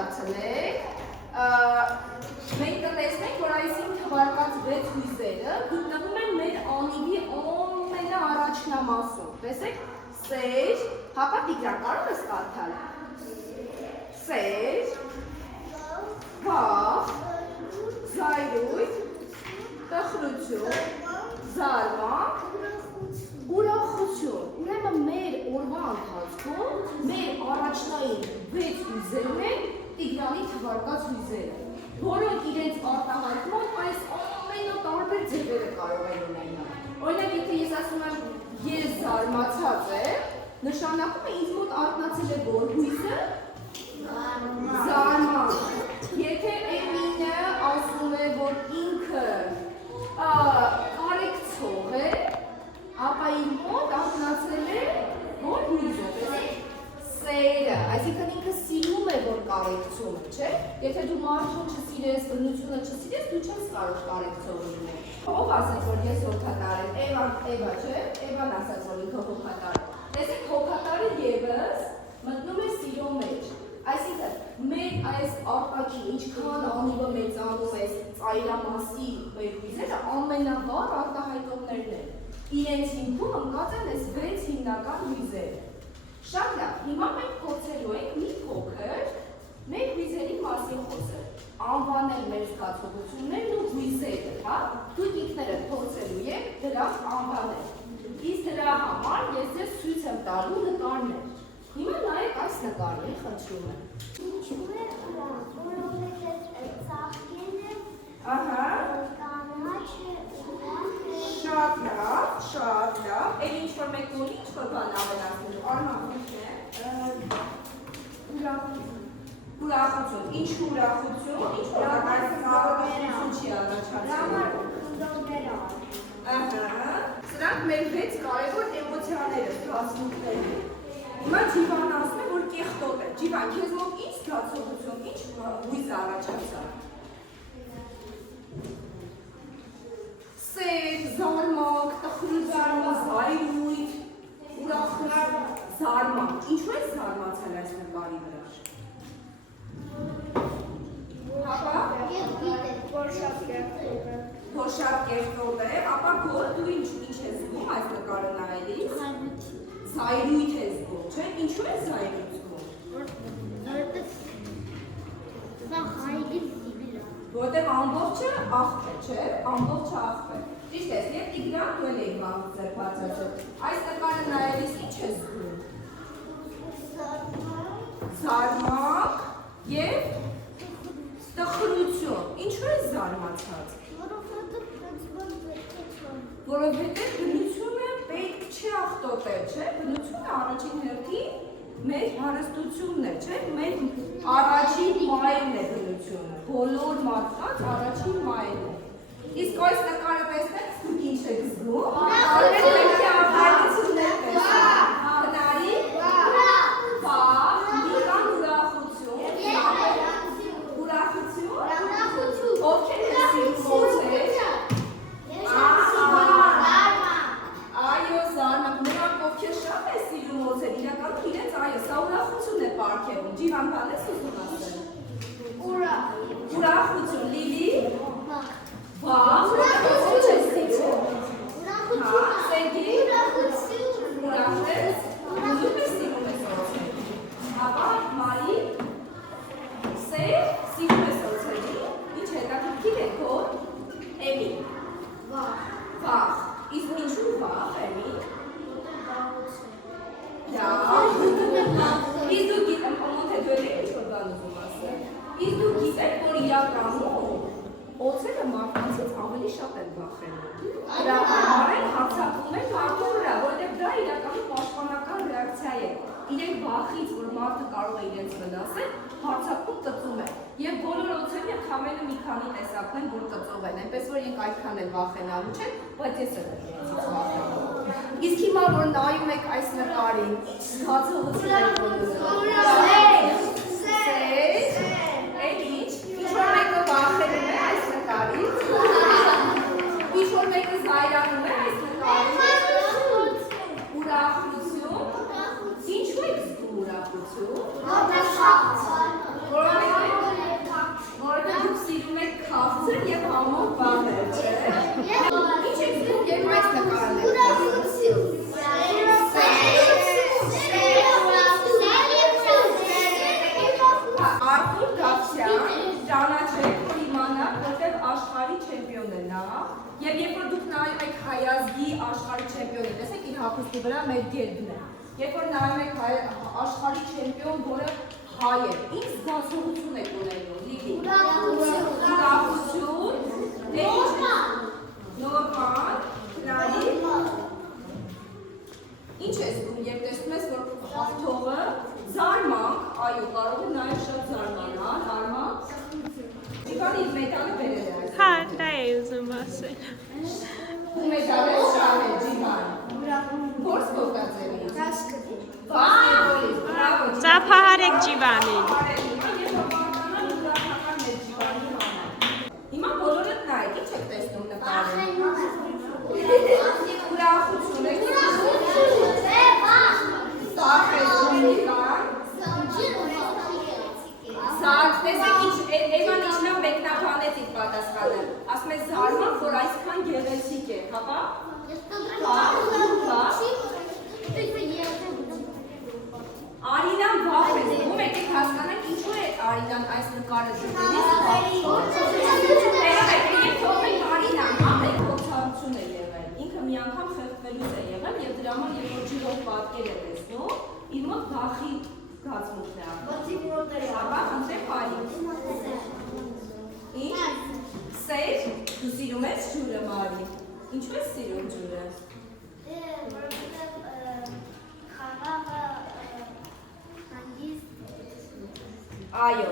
դարձնեք, մենք կտեսնենք, որ այսին թվարկած 6 հույզերը գտնվում են մեր անիվի ամենաառաջնամասում։ Տեսեք, սեր, հապա Տիգրան, կարող ես կարդալ։ Սեր, վախ, զայրույթ, տխրություն, զարմանք, ուրախություն։ Ուրեմն մեր օրվա ընթացքում մեր առաջնային 6 հույզերն են Տիգրանի թվարկած հույզերը, որոնք իրենց արտահայտման այս ամենատարբեր ձևերը կարող են ունենալ։ Օրինակ, եթե ես ասում եմ ես զարմացած եմ, նշանակում է ինձ մոտ արթնացել է որ հույզը զարմանք։ Եթե Էմինը ասում է, որ ինքը կարեկցող է, ապա իր մոտ արթնացել է որ հույզը, սերը, այսինքն ինքը սիրում է, որ կարեկցում է, չէ՞։ Եթե դու մարդուն չսիրես, բնությունը չսիրես, դու չես կարող կարեկցող լինել։ Ով ասաց, որ ես հոգատար եմ, Էվա, չէ՞, Էվան ասաց, որ ինքը հոգատար է։ Տեսեք, հոգատարը ևս մտնում է սիրո մեջ։ Այսինքն, մեր այս արտաքին, ինչքան անիվը մեծանում է ծայրամասի մեր հույզերը, ամենավառ արտահայտողներն են։ Իրենց հիմքում ընկած են այս 6 հիմնական հույզերը։ Շատ լավ, հիմա մենք փորձելու ենք մի փոքր մեր հույզերի մասին խոսել, անվանել մեր զգացողություններն ու հույզերը, հա, դուք ինքներդ փորձելու եք դրանք անվանել։ Իսկ դրա համար ես ձեզ ցույց եմ տալու նկարներ։ Հիմա նայեք այս նկարին, խնդրում եմ։ Ինչու է որովհետև ծաղկելը կանաչը Շատ լավ, էլ ինչ-որ մեկ ունի, ինչ-որ բան ավելացնելու, Արման, ինչ է, ուրախություն, ինչ-որ ուրախություն, ինչ-որ ուրախություն չի առաջացել։ Սրանք մեր 6 կարևոր էմոցիաները, զգացմունքներն են։ Հիմա Ջիվան ասում է, որ կեղտոտ է։ Ջիվան, քեզ մոտ ինչ զգացողություն, ինչ հույզ առաջացավ։ Սեր, զարմանք, տխրություն, զայրույթ, ուրախություն, զարմանք։ Ինչու է զարմացել այս նկարի վրա։ Հապա, որ շատ կեղտոտ է, ապա դու ինչ ես զգում այս նկարը նայելիս։ Զայրույթ է զգում, չէ՞, ինչու է զայրույթ զգում։ Որտեղ ամբողջը աղբ է, չէ՞, ամբողջը աղբ է։ Ճիշտ ես, և Տիգրան դու էլ էի վաղուց ձեր բացաճել։ Այս նկարը նայելիս ինչ ես զգում։ Զարմանք և տխրություն։ Ինչու ես զարմացած։ Որովհետև բնությունը պետք չի աղտոտել, չէ՞, բնությունը առաջին հերթին մեր հարստությունն է, չէ՞, մեր առաջին մայրն է բնությունը, բոլոր մարդկանց առաջին մայրն է։ Իսկ այս նկարը տեսնեք, դուք ինչ եք զգում։ Տարբեր մեկի արտահայտություններ տեսնեք։ Հնարի, վախ, մի կան ուրախություն, ովքեր են սիրում մոծեր։ Այո, զարմանք, նրանք ովքեր շատ է սիրում մոծեր, իրականում իրենց այո, սա ուրախություն է պարգևում։ Ջիվան, բան ես ուզում ասել։ Ուրախություն, Լիլի։ Վախ, ուրախություն չես սիրում։ Հա, Սերգեյ։ Ուրախություն, ուզում ես սիրում ես մոծեր։ Հապա, Մարի։ Սեր, սիրում ես մոծերի։ Ինչ հետաքրքիր է քո։ Էմի։ Վախ, իսկ ինչու վախ, Էմի։ Իսկ դու գիտեմ, ամոթ է դու էլ ինչ-որ բան ուզում ասել։ Իսկ դու գիտեք, որ իրականում օձերը մարդկանցից ավելի շատ են վախենում։ Դրա համար են հարձակվում են մարդու վրա, որտեղ դա իրականում պաշտպանական ռեակցիա է։ Իրենք վախից, որ մարդը կարող է իրենց վնասել, հարձակվում ծծում են։ Եվ բոլոր օձերն ընդամենը մի քանի տեսակն են, որ ծծող են, այնպես որ իրենք այդքան էլ վախենալու չեն, բայց ես էլ եմ իրենցից վախենում։ Իսկ հիմա որ նայում եք այս նկարին, ինչ զգացողություն եք ունենում։ Էլ ինչ, ինչ-որ մեկը վախենում է այս նկարից, ինչ-որ մեկը զայրանում է այս նկարից, ուրախություն, ինչու եք զգում ուրախություն։ Որովհետև հագուստի վրա մեր գերբն է։ Երբ որ նայում եք աշխարհի չեմպիոն, որը հայ է, ինչ զգացողություն եք ունենում, Լիլի։ Ուրախություն, նորմալ, քնարի։ Ինչ ես զգում, երբ տեսնում ես, որ հաղթողը զարմանք, այո, կարող է նաև շատ զարմանալ, արմանք։ Ջիվան իր մեդալը բերել է այս։ Հա, դա է ուզում ասել։ Ու մեդալը շահ է, Ջիվան։ Որ սպորտաձևի։ Բասկետբոլի, բրավո։ Ծափահարեք Ջիվանին։ Հիմա բոլորդ նայեք, ինչ եք տեսնում նկարում։ Ուրախություն եք։ Տեսեք ինչ, Էվան ինչնավ մեկնաբանեց իր պատասխանը, ասում է զարմանք, որ այսքան գեղեցիկ է, հապա? Արինան վախ է զգում, եկեք հասկանանք ինչու է Արինան այս նկարը դրվելիս Երեք թողնենք Արինան, մեկ փորձառություն է եղել, ինքը մի անգամ խեղդվելուց է եղել և դրա համար երբ որ ջիրով պատկեր է տեսնում, իր մոտ վախի զգացմունքն է ապրում։ Ապա խնդրեմ Արին։ Ինչ? Սեր, դու սիրում ես ջուրը, Մարի։ Ինչու ես սիրում ջուրը։ Այո,